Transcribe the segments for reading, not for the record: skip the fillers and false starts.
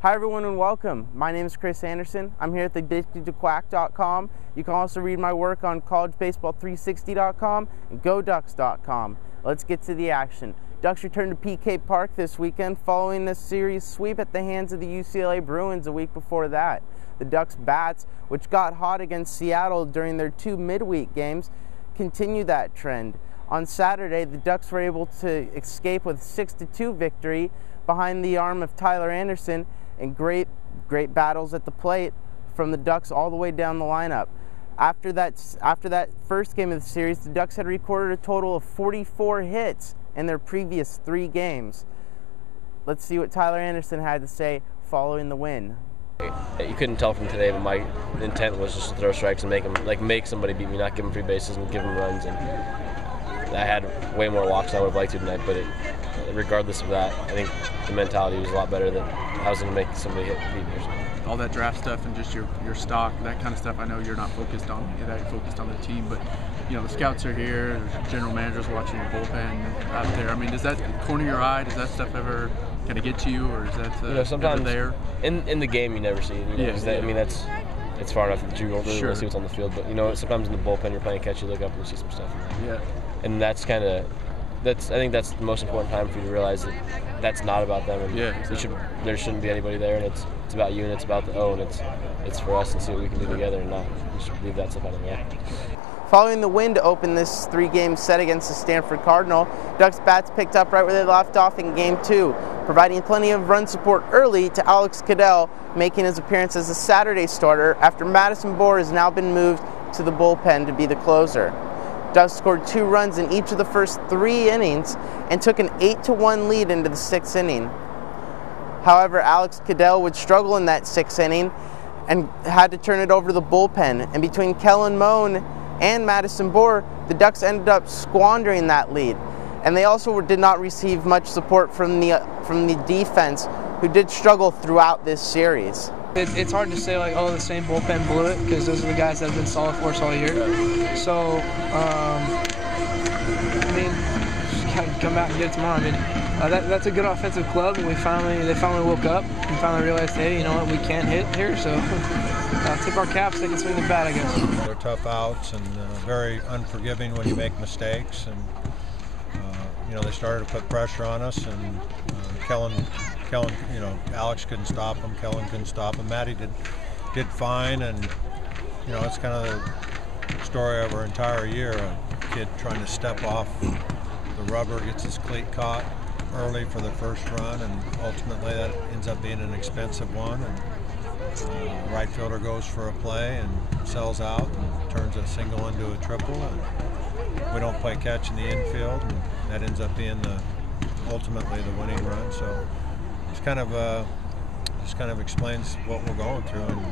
Hi everyone and welcome. My name is Kris Anderson. I'm here at the addictedtoquack.com. You can also read my work on collegebaseball360.com and goducks.com. Let's get to the action. Ducks return to PK Park this weekend following a series sweep at the hands of the UCLA Bruins a week before that. The Ducks bats, which got hot against Seattle during their two midweek games, continue that trend. On Saturday, the Ducks were able to escape with a 6-2 victory behind the arm of Tyler Anderson, and great battles at the plate from the Ducks all the way down the lineup. After that first game of the series, the Ducks had recorded a total of 44 hits in their previous 3 games. Let's see what Tyler Anderson had to say following the win. You couldn't tell from today, but my intent was just to throw strikes and make somebody beat me, not give them free bases and give them runs. And I had way more walks than I would have liked to tonight, but regardless of that, I think the mentality was a lot better that I was going to make somebody beat me or something. All that draft stuff and just your stock, that kind of stuff, I know you're not focused on that, you're focused on the team, but you know, the scouts are here, there's general managers watching your bullpen out there. I mean, does that corner your eye? Does that stuff ever kind of get to you, or is that sometimes there? In the game you never see it. I mean, it's far enough that you don't really see what's on the field, but sometimes in the bullpen you're playing catch, you look up and you see some stuff. And I think that's the most important time for you to realize that that's not about them. And there shouldn't be anybody there, and it's about you and it's about the O, and it's for us and see what we can do together, and not just leave that stuff out of the way. Following the win to open this 3-game set against the Stanford Cardinal, Ducks bats picked up right where they left off in Game 2, providing plenty of run support early to Alex Cadell, making his appearance as a Saturday starter after Madison Bohr has now been moved to the bullpen to be the closer. Ducks scored 2 runs in each of the first 3 innings and took an 8-1 lead into the 6th inning. However, Alex Cadell would struggle in that 6th inning and had to turn it over to the bullpen. And between Kellen Moan and Madison Bohr, the Ducks ended up squandering that lead. And they also did not receive much support from the defense, who did struggle throughout this series. It's hard to say, like, oh, the same bullpen blew it, because those are the guys that have been solid for us all year. So, I mean, just kind of come out and get it tomorrow. I mean, that's a good offensive club, and they finally woke up and finally realized, hey, you know what, we can't hit here, so tip our caps, they can swing the bat, I guess. They're tough outs and very unforgiving when you make mistakes, and they started to put pressure on us, and Kellen, Alex couldn't stop him, Kellen couldn't stop him, Matty did fine, and it's kind of the story of our entire year. A kid trying to step off the rubber, gets his cleat caught early for the first run, and ultimately that ends up being an expensive one, and the right fielder goes for a play and sells out and turns a single into a triple, and we don't play catch in the infield, and that ends up being ultimately the winning run. So it's kind of explains what we're going through. And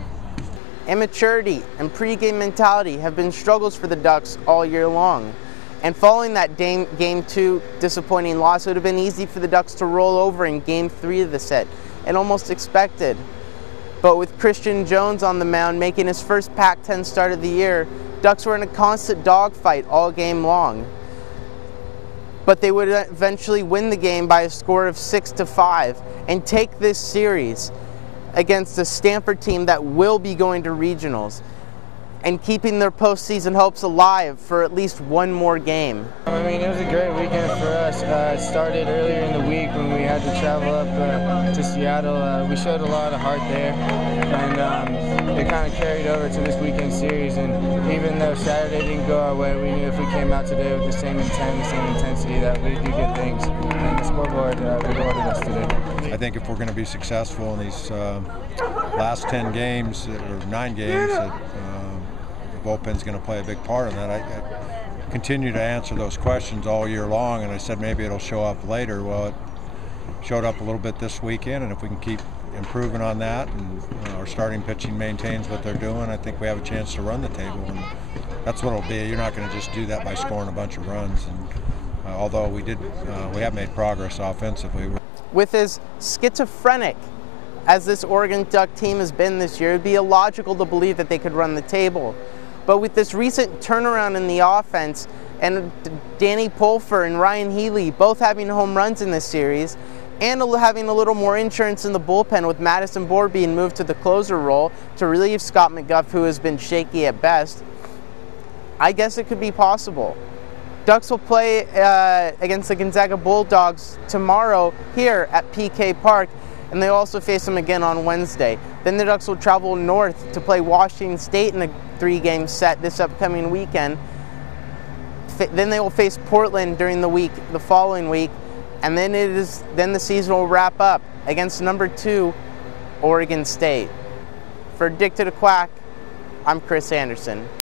immaturity and pregame mentality have been struggles for the Ducks all year long. And following that Game 2 disappointing loss, it would have been easy for the Ducks to roll over in Game 3 of the set, and almost expected. But with Christian Jones on the mound making his first Pac-10 start of the year, Ducks were in a constant dogfight all game long. But they would eventually win the game by a score of 6-5 and take this series against a Stanford team that will be going to regionals and keeping their postseason hopes alive for at least one more game. I mean, it was a great weekend for us. It started earlier in the week when we had to travel up to Seattle. We showed a lot of heart there, and it kind of carried over to this weekend series. And even though Saturday didn't go our way, we knew if we came out today with the same intent, the same intensity, that we'd do good things. And the scoreboard rewarded us today. I think if we're going to be successful in these last 10 games, or 9 games, the bullpen's going to play a big part in that. I continue to answer those questions all year long, and I said maybe it'll show up later. Well, it showed up a little bit this weekend, and if we can keep improving on that and our starting pitching maintains what they're doing, I think we have a chance to run the table, and that's what it'll be. You're not going to just do that by scoring a bunch of runs, and although we have made progress offensively. With as schizophrenic as this Oregon Duck team has been this year, it would be illogical to believe that they could run the table. But with this recent turnaround in the offense, and Danny Pulfer and Ryan Healy both having home runs in this series, and having a little more insurance in the bullpen with Madison Bohr being moved to the closer role to relieve Scott McGuff, who has been shaky at best, I guess it could be possible. Ducks will play against the Gonzaga Bulldogs tomorrow here at PK Park, and they also face them again on Wednesday. Then the Ducks will travel north to play Washington State in a 3-game set this upcoming weekend. Then they will face Portland during the following week, and then the season will wrap up against number 2 Oregon State. For Addicted to Quack, I'm Kris Anderson.